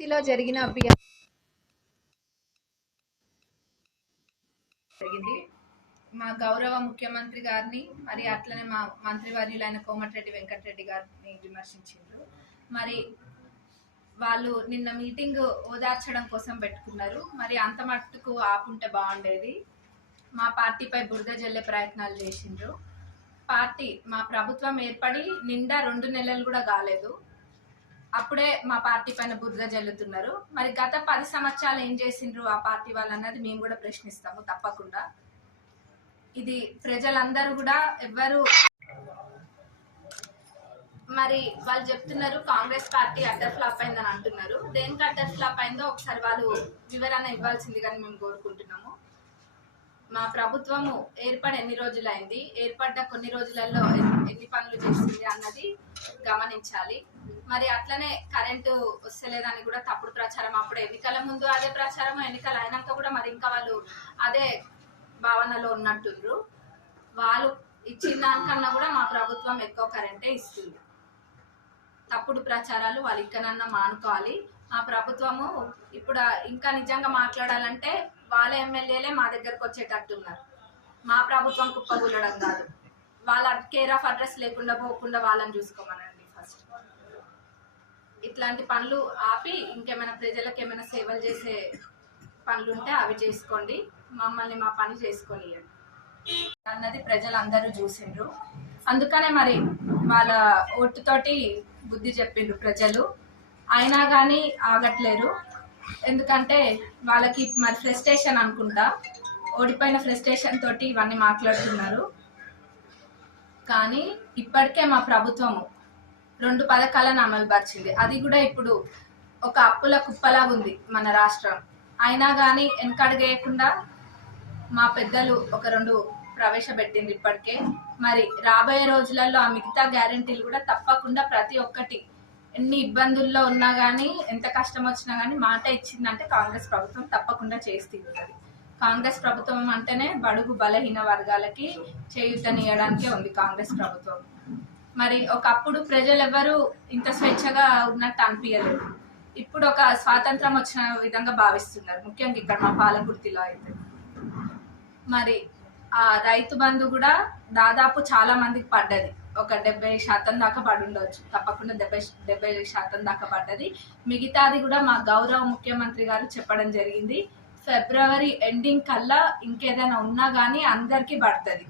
లో జరిగిన జరిగింది. మా గౌరవ ముఖ్యమంత్రి గారిని మరి అట్లనే మా మంత్రివర్యులైన కోమటిరెడ్డి వెంకటరెడ్డి గారిని విమర్శించారు. మరి వాళ్ళు నిన్న మీటింగ్ ఓదార్చడం కోసం పెట్టుకున్నారు. మరి అంత మట్టుకు ఆపుంటే బాగుండేది. మా పార్టీపై బురద జల్లే ప్రయత్నాలు చేసిండ్రు. మా ప్రభుత్వం ఏర్పడి నిండా 2 నెలలు కూడా కాలేదు, అప్పుడే మా పార్టీ పైన బురద జల్లుతున్నారు. మరి గత 10 సంవత్సరాలు ఏం చేసిండ్రు ఆ పార్టీ వాళ్ళు అన్నది మేము కూడా ప్రశ్నిస్తాము తప్పకుండా. ఇది ప్రజలందరూ కూడా ఎవ్వరు మరి వాళ్ళు చెప్తున్నారు కాంగ్రెస్ పార్టీ అడ్డర్ ఫ్లాప్ అయిందని అంటున్నారు. దేనికి అడ్డర్ ఫ్లాప్ అయిందో ఒకసారి వాళ్ళు వివరణ ఇవ్వాల్సిందిగా మేము కోరుకుంటున్నాము. మా ప్రభుత్వము ఏర్పడి ఎన్ని రోజులైంది, ఏర్పడ్డ కొన్ని రోజులలో ఎన్ని పనులు చేసింది అన్నది గమనించాలి. మరి అట్లనే కరెంటు వస్తలేదని కూడా తప్పుడు ప్రచారం, అప్పుడు ఎన్నికల ముందు అదే ప్రచారం, ఎన్నికలు అయినాక కూడా మరి ఇంకా వాళ్ళు అదే భావనలో ఉన్నట్టుండ్రు. వాళ్ళు ఇచ్చిన దానికన్నా కూడా మా ప్రభుత్వం ఎక్కువ కరెంటే ఇస్తుంది. తప్పుడు ప్రచారాలు వాళ్ళు ఇక్కడన్నా మానుకోవాలి. మా ప్రభుత్వము ఇప్పుడు ఇంకా నిజంగా మాట్లాడాలంటే వాళ్ళ ఎమ్మెల్యేలే మా దగ్గరకు వచ్చేటట్టున్నారు. మా ప్రభుత్వం కుప్పగూలడం కాదు, వాళ్ళ కేర్ ఆఫ్ అడ్రస్ లేకుండా పోకుండా వాళ్ళని చూసుకోమనండి ఫస్ట్. ఇట్లాంటి పనులు ఆపి ఇంకేమైనా ప్రజలకు ఏమైనా సేవలు చేసే పనులు ఉంటే అవి చేసుకోండి, మమ్మల్ని మా పని చేసుకొని అన్నది ప్రజలందరూ చూసిండ్రు. అందుకనే మరి వాళ్ళ ఓటుతోటి బుద్ధి చెప్పిండ్రు ప్రజలు. అయినా కానీ ఆగట్లేరు. ఎందుకంటే వాళ్ళకి మరి ఫ్రస్ట్రేషన్ అనుకుంటా, ఓడిపోయిన ఫ్రస్ట్రేషన్ తోటి ఇవన్నీ మాట్లాడుతున్నారు. కానీ ఇప్పటికే మా ప్రభుత్వము 2 పథకాలను అమలుపరిచింది. అది కూడా ఇప్పుడు ఒక అప్పుల కుప్పలాగా ఉంది మన రాష్ట్రం. అయినా కానీ వెనకడుగేయకుండా మా పెద్దలు ఒక 2 ప్రవేశపెట్టింది ఇప్పటికే. మరి రాబోయే రోజులలో ఆ మిగతా గ్యారెంటీలు కూడా తప్పకుండా ప్రతి ఒక్కటి ఎన్ని ఇబ్బందుల్లో ఉన్నా కానీ ఎంత కష్టం వచ్చినా కానీ మాట ఇచ్చిందంటే కాంగ్రెస్ ప్రభుత్వం తప్పకుండా చేసి తీరుతుంది. కాంగ్రెస్ ప్రభుత్వం అంటేనే బడుగు బలహీన వర్గాలకి చేయూతనియడానికే ఉంది కాంగ్రెస్ ప్రభుత్వం. మరి ఒకప్పుడు ప్రజలు ఎవరు ఇంత స్వేచ్ఛగా ఉన్నట్టు అనిపించలేదు. ఇప్పుడు ఒక స్వాతంత్రం వచ్చిన విధంగా భావిస్తున్నారు, ముఖ్యంగా ఇక్కడ మా పాలకుర్తిలో అయితే. మరి ఆ రైతు బంధు కూడా దాదాపు చాలా మందికి పడ్డది, ఒక 70% దాకా పడి ఉండవచ్చు, తప్పకుండా 70% దాకా పడ్డది. మిగతాది కూడా మా గౌరవ ముఖ్యమంత్రి గారు చెప్పడం జరిగింది, ఫిబ్రవరి ఎండింగ్ కల్లా ఇంకేదైనా ఉన్నా కానీ అందరికీ పడుతుంది.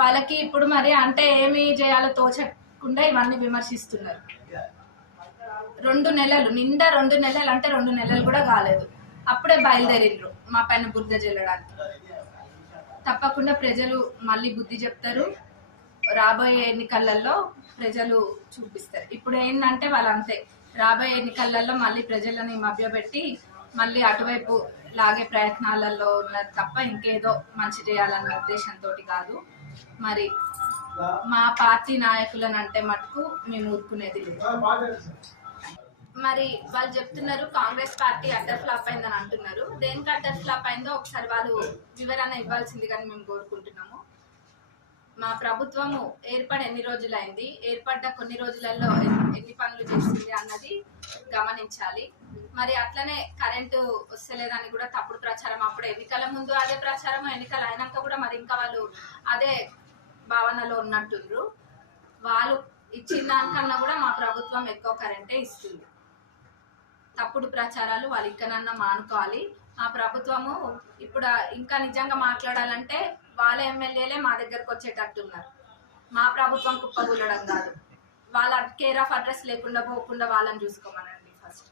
వాళ్ళకి ఇప్పుడు మరి అంటే ఏమి చేయాలో తోచకుండా ఇవన్నీ విమర్శిస్తున్నారు. 2 నెలలు నిండా 2 నెలలు అంటే 2 నెలలు కూడా కాలేదు, అప్పుడే బయలుదేరిండ్రు మా పైన బురద జల్లడానికి. తప్పకుండా ప్రజలు మళ్ళీ బుద్ధి చెప్తారు, రాబోయే ఎన్నికలలో ప్రజలు చూపిస్తారు. ఇప్పుడు ఏంటంటే వాళ్ళు అంతే, రాబోయే ఎన్నికలలో మళ్ళీ ప్రజలని మభ్యపెట్టి మళ్ళీ అటువైపు లాగే ప్రయత్నాలలో ఉన్నది తప్ప ఇంకేదో మంచి చేయాలన్న ఉద్దేశంతో కాదు. మరి మా పార్టీ నాయకులను అంటే మటుకు మేము ఊరుకునేది లేదు. మరి వాళ్ళు చెప్తున్నారు కాంగ్రెస్ పార్టీ అడ్డర్ ఫ్లాప్ అయిందని అంటున్నారు. దేనికి అడ్డర్ ఫ్లాప్ అయిందో ఒకసారి వాళ్ళు వివరణ ఇవ్వాల్సిందిగా మేము కోరుకుంటున్నాము. మా ప్రభుత్వము ఏర్పడి ఎన్ని రోజులైంది, ఏర్పడ్డ కొన్ని రోజులలో ఎన్ని పనులు చేస్తుంది అన్నది గమనించాలి. మరి అట్లనే కరెంటు వస్తలేదని కూడా తప్పుడు ప్రచారం, అప్పుడు ఎన్నికల ముందు అదే ప్రచారం, ఎన్నికలు అయినాక కూడా మరి ఇంకా వాళ్ళు అదే భావనలో ఉన్నట్టుండ్రు. వాళ్ళు ఇచ్చిన దానికన్నా కూడా మా ప్రభుత్వం ఎక్కువ కరెంటే ఇస్తుంది. తప్పుడు ప్రచారాలు వాళ్ళు ఇక్కడన్నా మానుకోవాలి. మా ప్రభుత్వము ఇప్పుడు ఇంకా నిజంగా మాట్లాడాలంటే వాళ్ళ ఎమ్మెల్యేలే మా దగ్గరకు వచ్చేటట్టున్నారు. మా ప్రభుత్వం కుప్పగూలడం కాదు, వాళ్ళ కేర్ ఆఫ్ అడ్రస్ లేకుండా పోకుండా వాళ్ళని చూసుకోమనండి ఫస్ట్.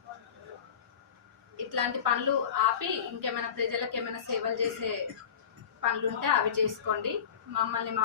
ఇట్లాంటి పనులు ఆపి ఇంకేమైనా ప్రజలకు ఏమైనా సేవలు చేసే పనులు ఉంటే అవి చేసుకోండి, మమ్మల్ని